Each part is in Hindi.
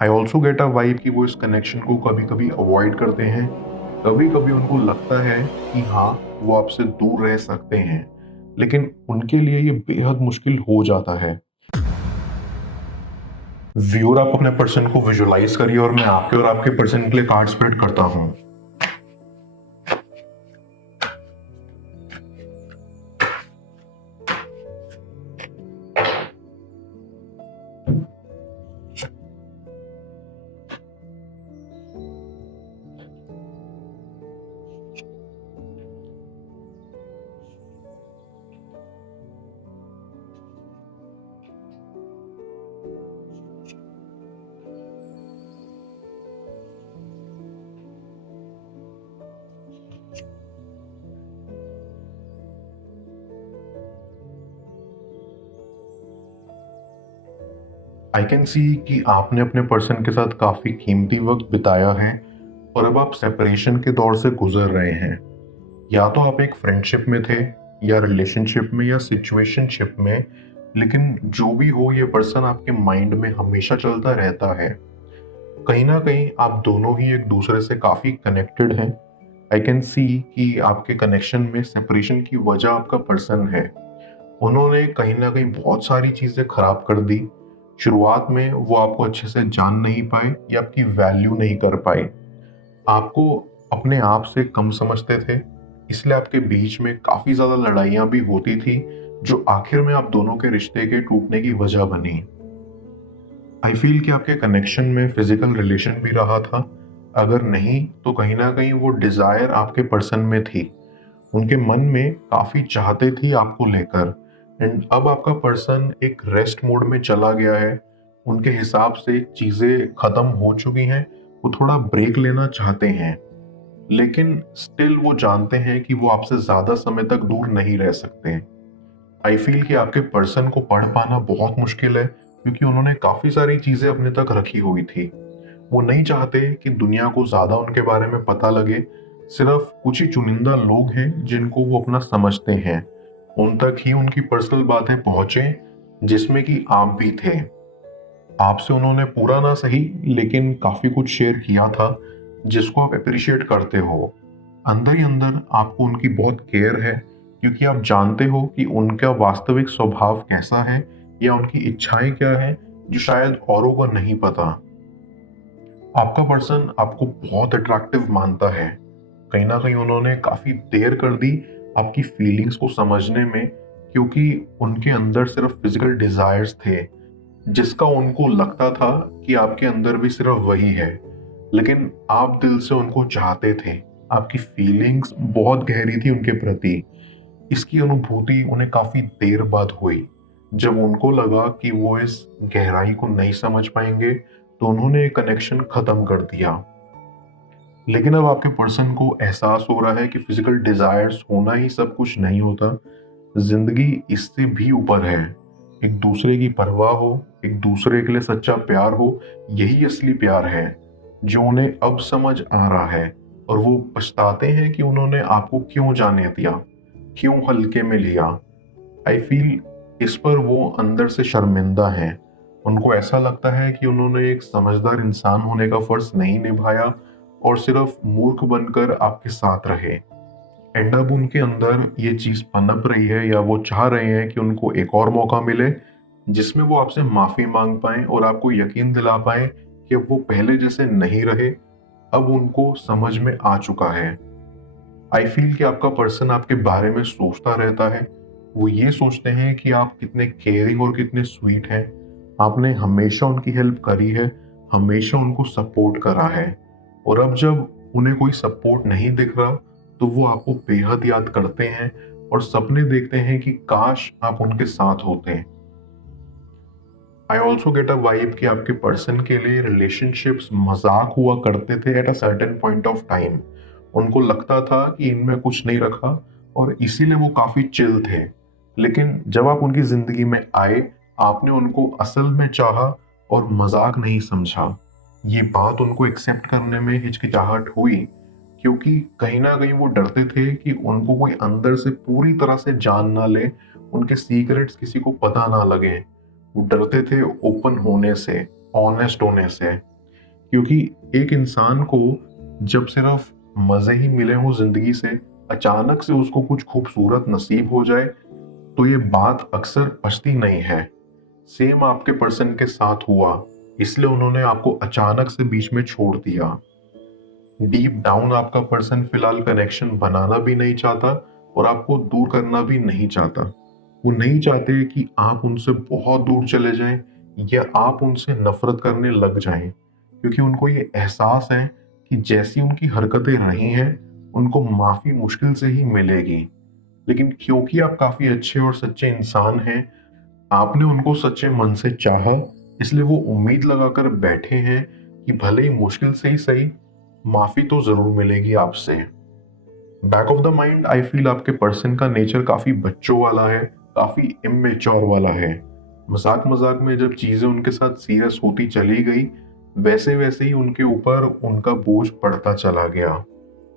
I also get a vibe कि वो इस कनेक्शन को कभी कभी अवॉइड करते हैं। कभी कभी उनको लगता है कि हाँ, वो आपसे दूर रह सकते हैं, लेकिन उनके लिए ये बेहद मुश्किल हो जाता है। व्यूअर, आप अपने पर्सन को विजुअलाइज करिए और मैं आपके और आपके पर्सन के लिए कार्ड स्प्रेड करता हूँ। आई कैन सी कि आपने अपने पर्सन के साथ काफी कीमती वक्त बिताया है और अब आप सेपरेशन के दौर से गुजर रहे हैं। या तो आप एक फ्रेंडशिप में थे, या रिलेशनशिप में, या सिचुएशनशिप में, लेकिन जो भी हो, ये पर्सन आपके माइंड में हमेशा चलता रहता है। कहीं ना कहीं आप दोनों ही एक दूसरे से काफी कनेक्टेड हैं। आई कैन सी कि आपके कनेक्शन में सेपरेशन की वजह आपका पर्सन है। उन्होंने कहीं ना कहीं बहुत सारी चीजें खराब कर दी। शुरुआत में वो आपको अच्छे से जान नहीं पाए या आपकी वैल्यू नहीं कर पाए। आपको अपने आप से कम समझते थे, इसलिए आपके बीच में काफी ज्यादा लड़ाइयां भी होती थी, जो आखिर में आप दोनों के रिश्ते के टूटने की वजह बनी। आई फील कि आपके कनेक्शन में फिजिकल रिलेशन भी रहा था। अगर नहीं तो कहीं ना कहीं वो डिजायर आपके पर्सन में थी। उनके मन में काफी चाहते थी आपको लेकर। एंड अब आपका पर्सन एक रेस्ट मोड में चला गया है। उनके हिसाब से चीजें खत्म हो चुकी हैं। वो थोड़ा ब्रेक लेना चाहते हैं, लेकिन स्टिल वो जानते हैं कि वो आपसे ज्यादा समय तक दूर नहीं रह सकते। आई फील कि आपके पर्सन को पढ़ पाना बहुत मुश्किल है, क्योंकि उन्होंने काफी सारी चीजें अपने तक रखी हुई थी। वो नहीं चाहते कि दुनिया को ज्यादा उनके बारे में पता लगे। सिर्फ कुछ ही चुनिंदा लोग हैं जिनको वो अपना समझते हैं। उन तक ही उनकी पर्सनल बातें पहुंचे, जिसमें कि आप भी थे। आपसे उन्होंने पूरा ना सही, लेकिन काफी कुछ शेयर किया था, जिसको आप अप्रिशिएट करते हो। अंदर ही अंदर आपको उनकी बहुत केयर है, क्योंकि आप जानते हो कि उनका वास्तविक स्वभाव कैसा है, या उनकी इच्छाएं क्या है, जो शायद औरों को नहीं पता। आपका पर्सन आपको बहुत अट्रैक्टिव मानता है। कहीं ना कहीं उन्होंने काफी देर कर दी आपकी फीलिंग्स को समझने में, क्योंकि उनके अंदर सिर्फ फिजिकल डिजायर्स थे, जिसका उनको लगता था कि आपके अंदर भी सिर्फ वही है। लेकिन आप दिल से उनको चाहते थे। आपकी फीलिंग्स बहुत गहरी थी उनके प्रति। इसकी अनुभूति उन्हें काफी देर बाद हुई। जब उनको लगा कि वो इस गहराई को नहीं समझ पाएंगे, तो उन्होंने कनेक्शन खत्म कर दिया। लेकिन अब आपके पर्सन को एहसास हो रहा है कि फिजिकल डिजायर्स होना ही सब कुछ नहीं होता। जिंदगी इससे भी ऊपर है। एक दूसरे की परवाह हो, एक दूसरे के लिए सच्चा प्यार हो, यही असली प्यार है, जो उन्हें अब समझ आ रहा है। और वो पछताते हैं कि उन्होंने आपको क्यों जाने दिया, क्यों हल्के में लिया। आई फील इस पर वो अंदर से शर्मिंदा हैं। उनको ऐसा लगता है कि उन्होंने एक समझदार इंसान होने का फर्ज नहीं निभाया, और सिर्फ मूर्ख बनकर आपके साथ रहे। एंड अब उनके अंदर ये चीज पनप रही है, या वो चाह रहे हैं कि उनको एक और मौका मिले, जिसमें वो आपसे माफी मांग पाए और आपको यकीन दिला पाए कि अब वो पहले जैसे नहीं रहे। अब उनको समझ में आ चुका है। आई फील कि आपका पर्सन आपके बारे में सोचता रहता है। वो ये सोचते हैं कि आप कितने केयरिंग और कितने स्वीट हैं। आपने हमेशा उनकी हेल्प करी है, हमेशा उनको सपोर्ट करा है। और अब जब उन्हें कोई सपोर्ट नहीं दिख रहा, तो वो आपको बेहद याद करते हैं और सपने देखते हैं कि काश आप उनके साथ होते। I also get a vibe कि आपके पर्सन के लिए रिलेशनशिप्स मजाक हुआ करते थे at a certain point of time. उनको लगता था कि इनमें कुछ नहीं रखा, और इसीलिए वो काफी चिल थे। लेकिन जब आप उनकी जिंदगी में आए, आपने उनको असल में चाहा और मजाक नहीं समझा। ये बात उनको एक्सेप्ट करने में हिचकिचाहट हुई, क्योंकि कहीं ना कहीं वो डरते थे कि उनको कोई अंदर से पूरी तरह से जान ना ले, उनके सीक्रेट्स किसी को पता ना लगे। वो डरते थे ओपन होने से। ऑनेस्ट होने से। क्योंकि एक इंसान को जब सिर्फ मज़े ही मिले हों ज़िंदगी से, अचानक से उसको कुछ खूबसूरत नसीब हो जाए, तो ये बात अक्सर पचती नहीं है। सेम आपके पर्सन के साथ हुआ, इसलिए उन्होंने आपको अचानक से बीच में छोड़ दिया। डीप डाउन आपका पर्सन फिलहाल कनेक्शन बनाना भी नहीं चाहता और आपको दूर करना भी नहीं चाहता। वो नहीं चाहते कि आप उनसे बहुत दूर चले जाएं या आप उनसे नफरत करने लग जाएं, क्योंकि उनको ये एहसास है कि जैसी उनकी हरकतें रही हैं, उनको माफ़ी मुश्किल से ही मिलेगी। लेकिन क्योंकि आप काफ़ी अच्छे और सच्चे इंसान हैं, आपने उनको सच्चे मन से चाहा, इसलिए वो उम्मीद लगाकर बैठे हैं कि भले ही मुश्किल से ही सही, माफ़ी तो ज़रूर मिलेगी आपसे। Back of the mind I feel आपके पर्सन का नेचर काफ़ी बच्चों वाला है, काफ़ी इमेच्योर वाला है। मजाक मजाक में जब चीज़ें उनके साथ सीरियस होती चली गई, वैसे वैसे ही उनके ऊपर उनका बोझ पड़ता चला गया।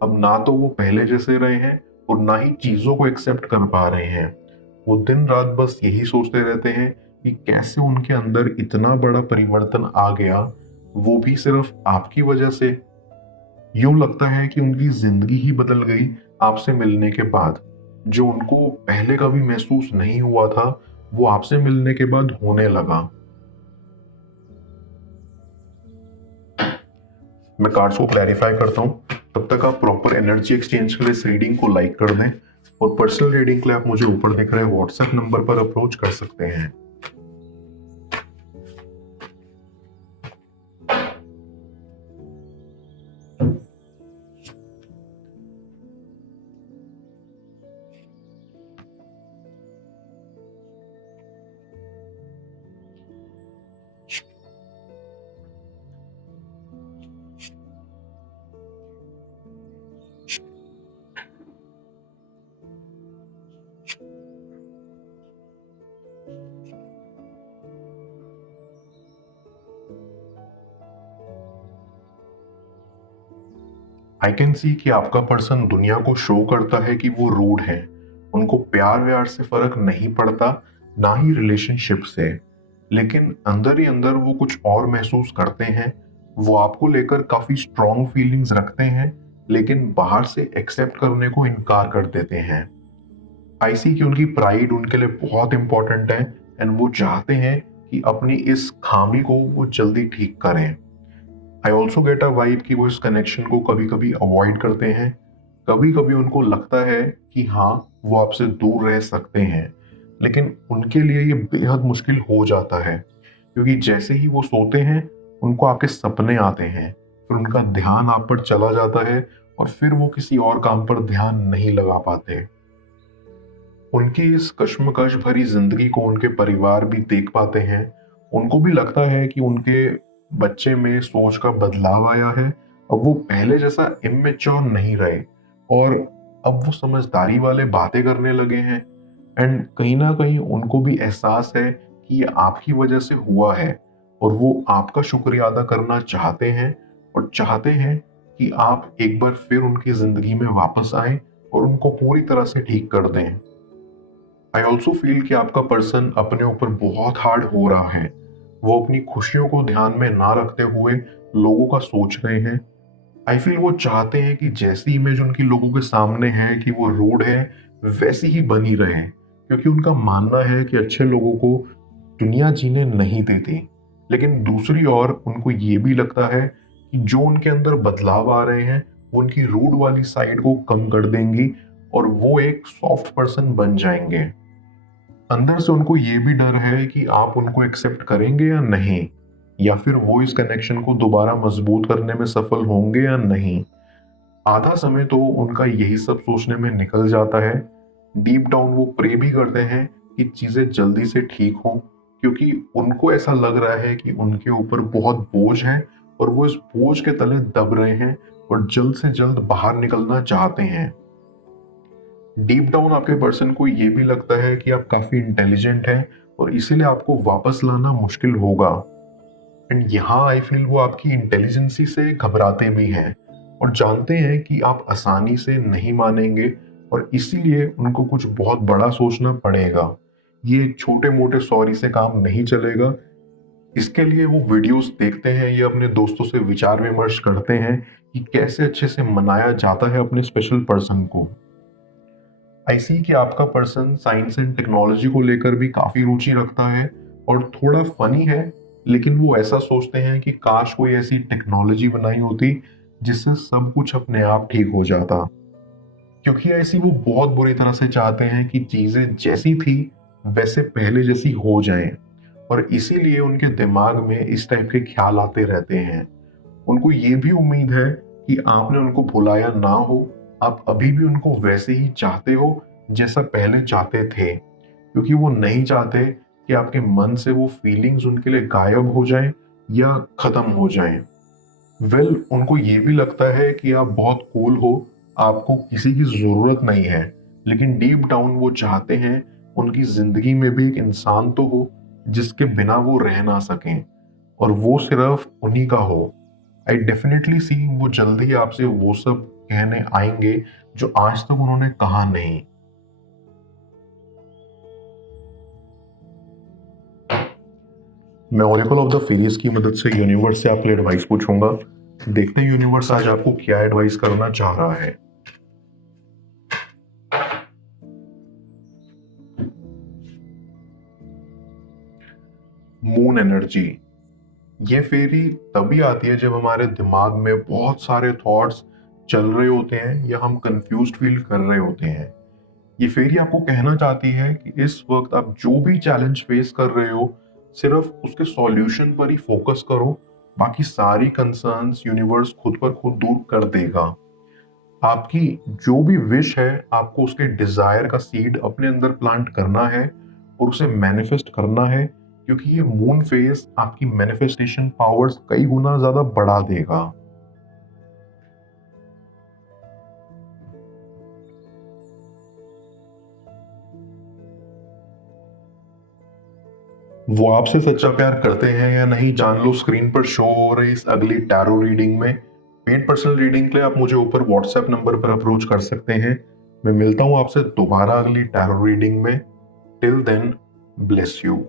अब ना तो वो पहले जैसे रहे हैं और ना ही चीज़ों को एक्सेप्ट कर पा रहे हैं। वो दिन रात बस यही सोचते रहते हैं कि कैसे उनके अंदर इतना बड़ा परिवर्तन आ गया, वो भी सिर्फ आपकी वजह से। यूं लगता है कि उनकी जिंदगी ही बदल गई आपसे मिलने के बाद। जो उनको पहले कभी महसूस नहीं हुआ था, वो आपसे मिलने के बाद होने लगा। मैं कार्ड्स को क्लैरिफाई करता हूँ, तब तक आप प्रॉपर एनर्जी एक्सचेंज के लिए इस रीडिंग को लाइक कर दें और पर्सनल रीडिंग के लिए आप मुझे ऊपर दिख रहे व्हाट्सएप नंबर पर अप्रोच कर सकते हैं। आई कैन सी कि आपका पर्सन दुनिया को शो करता है कि वो रूड है। उनको प्यार व्यार से फर्क नहीं पड़ता, ना ही रिलेशनशिप से। लेकिन अंदर ही अंदर वो कुछ और महसूस करते हैं। वो आपको लेकर काफी स्ट्रॉन्ग फीलिंग्स रखते हैं, लेकिन बाहर से एक्सेप्ट करने को इनकार कर देते हैं। आई सी कि उनकी प्राइड उनके लिए बहुत इंपॉर्टेंट है एंड वो चाहते हैं कि अपनी इस खामी को वो जल्दी ठीक करें। I also get a vibe कि वो इस कनेक्शन को कभी कभी अवॉइड करते हैं। कभी कभी उनको लगता है कि हाँ, वो आपसे दूर रह सकते हैं, लेकिन उनके लिए ये बेहद मुश्किल हो जाता है, क्योंकि जैसे ही वो सोते हैं उनको आपके सपने आते हैं, फिर उनका ध्यान आप पर चला जाता है और फिर वो किसी और काम पर ध्यान नहीं लगा पाते। उनकी इस कश्मकश भरी जिंदगी को उनके परिवार भी देख पाते हैं। उनको भी लगता है कि उनके बच्चे में सोच का बदलाव आया है। अब वो पहले जैसा इमेच्योर नहीं रहे और अब वो समझदारी वाले बातें करने लगे हैं। एंड कहीं ना कहीं उनको भी एहसास है कि ये आपकी वजह से हुआ है और वो आपका शुक्रिया अदा करना चाहते हैं और चाहते हैं कि आप एक बार फिर उनकी जिंदगी में वापस आए और उनको पूरी तरह से ठीक कर दें। आई ऑल्सो फील कि आपका पर्सन अपने ऊपर बहुत हार्ड हो रहा है। वो अपनी खुशियों को ध्यान में ना रखते हुए लोगों का सोच रहे हैं। आई फील वो चाहते हैं कि जैसी इमेज उनकी लोगों के सामने है कि वो रूड है, वैसी ही बनी रहे, क्योंकि उनका मानना है कि अच्छे लोगों को दुनिया जीने नहीं देती। लेकिन दूसरी ओर उनको ये भी लगता है कि जो उनके अंदर बदलाव आ रहे हैं, वो उनकी रूड वाली साइड को कम कर देंगी और वो एक सॉफ्ट पर्सन बन जाएंगे। अंदर से उनको ये भी डर है कि आप उनको एक्सेप्ट करेंगे या नहीं, या फिर वो इस कनेक्शन को दोबारा मजबूत करने में सफल होंगे या नहीं। आधा समय तो उनका यही सब सोचने में निकल जाता है। डीप डाउन वो प्रे भी करते हैं कि चीजें जल्दी से ठीक हों, क्योंकि उनको ऐसा लग रहा है कि उनके ऊपर बहुत बोझ है और वो इस बोझ के तले दब रहे हैं और जल्द से जल्द बाहर निकलना चाहते हैं। डीप डाउन आपके पर्सन को ये भी लगता है कि आप काफी इंटेलिजेंट हैं और इसीलिए आपको वापस लाना मुश्किल होगा। एंड यहाँ आई फील वो आपकी इंटेलिजेंसी से घबराते भी हैं और जानते हैं कि आप आसानी से नहीं मानेंगे और इसीलिए उनको कुछ बहुत बड़ा सोचना पड़ेगा। ये छोटे मोटे सॉरी से काम नहीं चलेगा, इसके लिए वो वीडियोस देखते हैं या अपने दोस्तों से विचार विमर्श करते हैं कि कैसे अच्छे से मनाया जाता है अपने स्पेशल पर्सन को। आई सी कि आपका पर्सन साइंस एंड टेक्नोलॉजी को लेकर भी काफी रुचि रखता है और थोड़ा फनी है, लेकिन वो ऐसा सोचते हैं कि काश कोई ऐसी टेक्नोलॉजी बनाई होती जिससे सब कुछ अपने आप ठीक हो जाता। क्योंकि ऐसी वो बहुत बुरी तरह से चाहते हैं कि चीजें जैसी थी वैसे पहले जैसी हो जाएं, और इसीलिए उनके दिमाग में इस टाइप के ख्याल आते रहते हैं। उनको ये भी उम्मीद है कि आपने उनको भुलाया ना हो, आप अभी भी उनको वैसे ही चाहते हो जैसा पहले चाहते थे, क्योंकि वो नहीं चाहते कि आपके मन से वो फीलिंग्स उनके लिए गायब हो जाएं या खत्म हो जाएं। उनको ये भी लगता है कि आप बहुत कूल हो, आपको किसी की जरूरत नहीं है, लेकिन डीप डाउन वो चाहते हैं उनकी जिंदगी में भी एक इंसान तो हो जिसके बिना वो रह ना सकें, और वो सिर्फ उन्हीं का हो। आई डेफिनेटली सी वो जल्दी ही आपसे वो सब कहने आएंगे जो आज तक उन्होंने कहा नहीं। मैं ओरेकल ऑफ द फेरीज की मदद से यूनिवर्स से आपके लिए एडवाइस पूछूंगा। देखते हैं यूनिवर्स आज आपको क्या एडवाइस करना चाह रहा है। Moon energy. ये फेरी तभी आती है जब हमारे दिमाग में बहुत सारे थॉट्स चल रहे होते हैं या हम कंफ्यूज्ड फील कर रहे होते हैं। ये फेरी आपको कहना चाहती है कि इस वक्त आप जो भी चैलेंज फेस कर रहे हो सिर्फ उसके सॉल्यूशन पर ही फोकस करो, बाकी सारी कंसर्न्स यूनिवर्स खुद पर खुद दूर कर देगा। आपकी जो भी विश है आपको उसके डिजायर का सीड अपने अंदर प्लांट करना है और उसे मैनिफेस्ट करना है, क्योंकि ये मून फेज आपकी मैनिफेस्टेशन पावर्स कई गुना ज्यादा बढ़ा देगा। वो आपसे सच्चा प्यार करते हैं या नहीं जान लो स्क्रीन पर शो हो रही इस अगली टैरो रीडिंग में। पेड पर्सनल रीडिंग के लिए आप मुझे ऊपर व्हाट्सएप नंबर पर अप्रोच कर सकते हैं। मैं मिलता हूं आपसे दोबारा अगली टैरो रीडिंग में। Till then, bless you.